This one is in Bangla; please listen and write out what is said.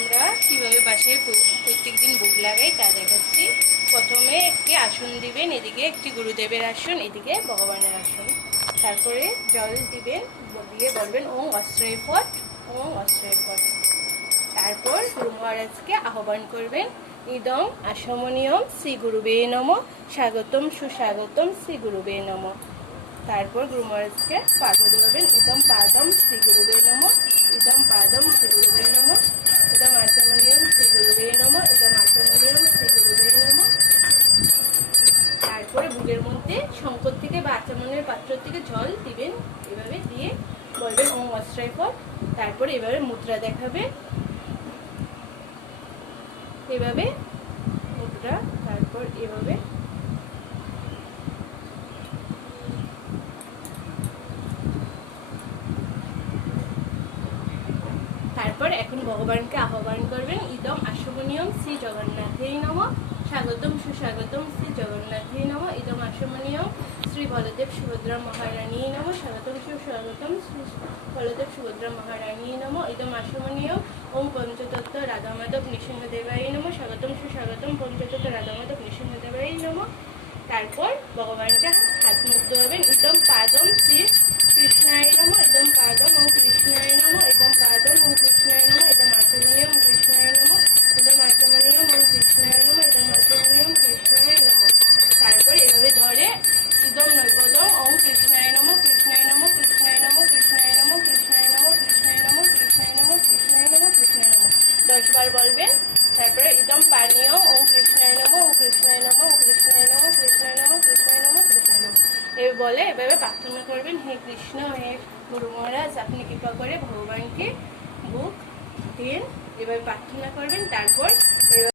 আমরা কীভাবে বাসে প্রত্যেক দিন ভোগ লাগাই তা দেখাচ্ছি। প্রথমে একটি আসন দিবেন, এদিকে একটি গুরুদেবের আসন, এদিকে ভগবানের আসন। তারপরে জল দিবেন, দিয়ে বলবেন ওং অস্ত্রয় ফট, ওং অস্ত্রয় ফট। তারপর গুরু মহারাজকে আহ্বান করবেন, ইদং আসমনিয়ম শ্রী গুরুবে নমঃ, স্বাগতম সুস্বাগতম শ্রী গুরুবে নমঃ। তারপর গুরু মহারাজকে পাদ ধরবেন, ইদম পাদম শ্রী গুরুবে নমঃ, ইদম পাদম শ্রী গুরুবে নমঃ, ইদম আচমনিয়ম শ্রী গুরুবে নমঃ, ইদম আচমনিয়ম শ্রী গুরুবে নমঃ। তারপরে ভোগের মধ্যে শঙ্কর থেকে বা আচমনের পাত্র থেকে জল দিবেন, এভাবে দিয়ে বলবেন ওং অস্ত্রয় ফট। তারপরে এভাবে মুদ্রা দেখাবে, এভাবে মুদ্রা, তারপর এভাবে তারপর এখন ভগবানকে আহ্বান করবেন, ইদম আসমনিয়ম শ্রী জগন্নাথেই নমঃ, স্বাগতম সুস্বাগতম শ্রী জগন্নাথেই নমঃ, ইদম আসমনিয়ম শ্রী বলদেব সুভদ্রা মহারানী নমঃ, স্বাগতম সুস্বাগতম শ্রী বলদেব সুভদ্রা মহারানী নমঃ, ইদম আসমনিয়ম ওম পঞ্চতত্ত্ব রাধা মাধব নৃসিংহদেবায় নমঃ, স্বাগতম সুস্বাগতম পঞ্চতত্ত্ব রাধা মাধব নৃসিংহদেবায় নমঃ। তারপর ভগবানকে হাত মুখ ধরবেন, ইদম পাদম শ্রী কৃষ্ণায় নমঃ, ইদম পাদম ও কৃষ্ণায় নমঃ, ইদম পাদম ও কৃষ্ণায় নমঃ, ইদম আচমনিয়ম কৃষ্ণায় নমঃ, ইদম আচমনিয়ম ও কৃষ্ণায় নমঃ, ইদম আচমনিয়ম কৃষ্ণায় নমঃ। তারপর এভাবে ধরে ইদম নৈবদম ওম কৃষ্ণায় নমঃ, কৃষ্ণায় নমঃ, কৃষ্ণায় নমঃ, কৃষ্ণায় নমঃ, কৃষ্ণায় নমঃ, কৃষ্ণায় নমঃ, কৃষ্ণায় নমঃ, কৃষ্ণায় নমঃ, কৃষ্ণায় নমঃ 10 বার বলবেন। তারপরে ইদম পানীয় ওম কৃষ্ণায় নমঃ, ওম কৃষ্ণায় নমঃ, ওম কৃষ্ণায় নমঃ, কৃষ্ণায় নমঃ, কৃষ্ণায় নমঃ, কৃষ্ণায় নমঃ এই বলে এভাবে প্রার্থনা করবেন, হে কৃষ্ণ, হে গুরু মহারাজ, আপনি কৃপা করে ভগবানকে ভোগ দিন, এভাবে প্রার্থনা করবেন। তারপর